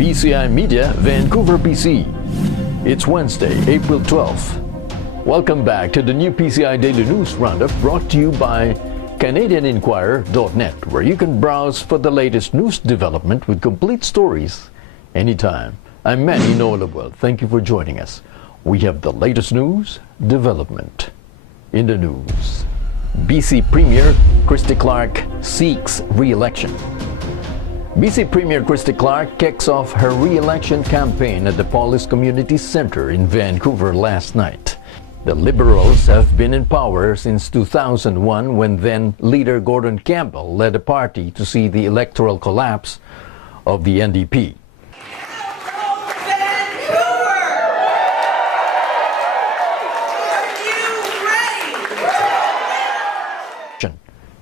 PCI Media, Vancouver, BC. It's Wednesday, April 12th. Welcome back to the new PCI Daily News Roundup brought to you by CanadianInquirer.net, where you can browse for the latest news development with complete stories anytime. I'm Manny Noelawell. Thank you for joining us. We have the latest news development in the news. BC Premier Christy Clark seeks re-election. BC Premier Christy Clark kicks off her re-election campaign at the Paulus Community Centre in Vancouver last night. The Liberals have been in power since 2001 when then leader Gordon Campbell led the party to see the electoral collapse of the NDP.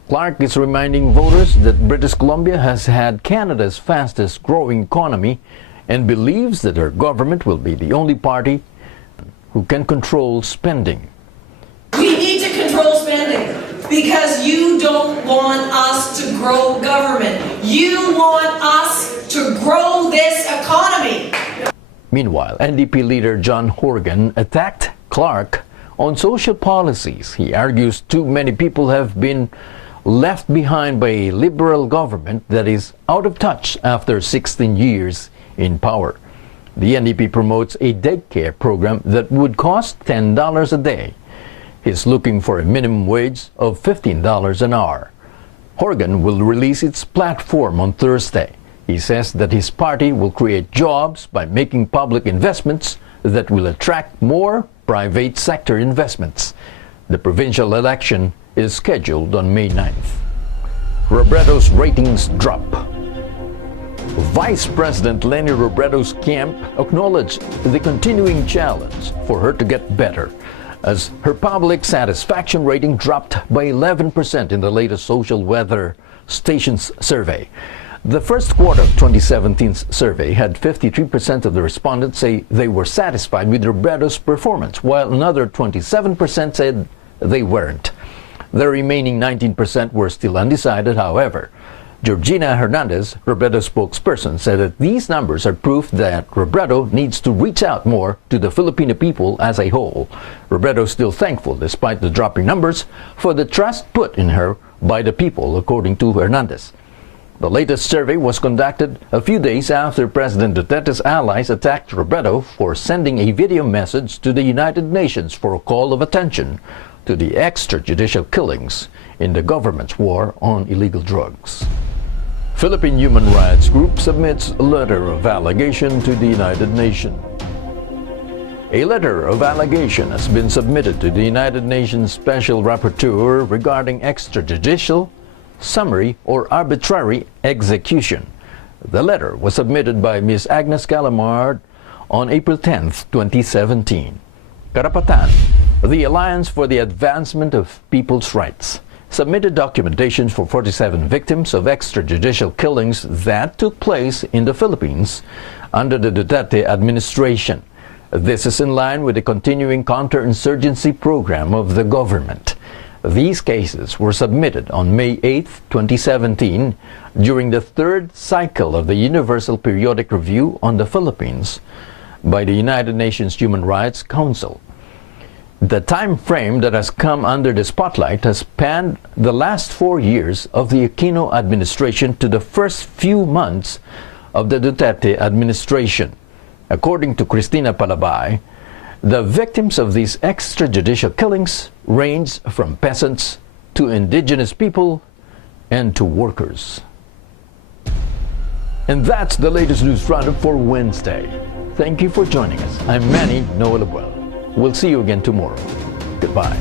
Clark is reminding voters that British Columbia has had Canada's fastest growing economy and believes that her government will be the only party who can control spending. We need to control spending because you don't want us to grow government. You want us to grow this economy. Meanwhile, NDP leader John Horgan attacked Clark on social policies. He argues too many people have been left behind by a Liberal government that is out of touch after 16 years in power. The NDP promotes a daycare program that would cost $10 a day. He's looking for a minimum wage of $15 an hour. Horgan will release its platform on Thursday. He says that his party will create jobs by making public investments that will attract more private sector investments. The provincial election is scheduled on May 9th. Robredo's ratings drop. Vice President Leni Robredo's camp acknowledged the continuing challenge for her to get better as her public satisfaction rating dropped by 11% in the latest social weather stations survey. The first quarter of 2017's survey had 53% of the respondents say they were satisfied with Robredo's performance, while another 27% said they weren't. The remaining 19% were still undecided, however. Georgina Hernandez, Robredo's spokesperson, said that these numbers are proof that Robredo needs to reach out more to the Filipino people as a whole. Robredo is still thankful, despite the dropping numbers, for the trust put in her by the people, according to Hernandez. The latest survey was conducted a few days after President Duterte's allies attacked Robredo for sending a video message to the United Nations for a call of attention to the extrajudicial killings in the government's war on illegal drugs. Philippine human rights group submits a letter of allegation to the United Nations. A letter of allegation has been submitted to the United Nations Special Rapporteur regarding extrajudicial, summary, or arbitrary execution. The letter was submitted by Ms. Agnes Calamard on April 10, 2017. Karapatan, the Alliance for the Advancement of People's Rights, submitted documentation for 47 victims of extrajudicial killings that took place in the Philippines under the Duterte administration. This is in line with the continuing counterinsurgency program of the government. These cases were submitted on May 8, 2017, during the third cycle of the Universal Periodic Review on the Philippines by the United Nations Human Rights Council. The time frame that has come under the spotlight has spanned the last 4 years of the Aquino administration to the first few months of the Duterte administration. According to Cristina Palabay, the victims of these extrajudicial killings range from peasants to indigenous people and to workers. And that's the latest news roundup for Wednesday. Thank you for joining us. I'm Manny Noelawell. We'll see you again tomorrow. Goodbye.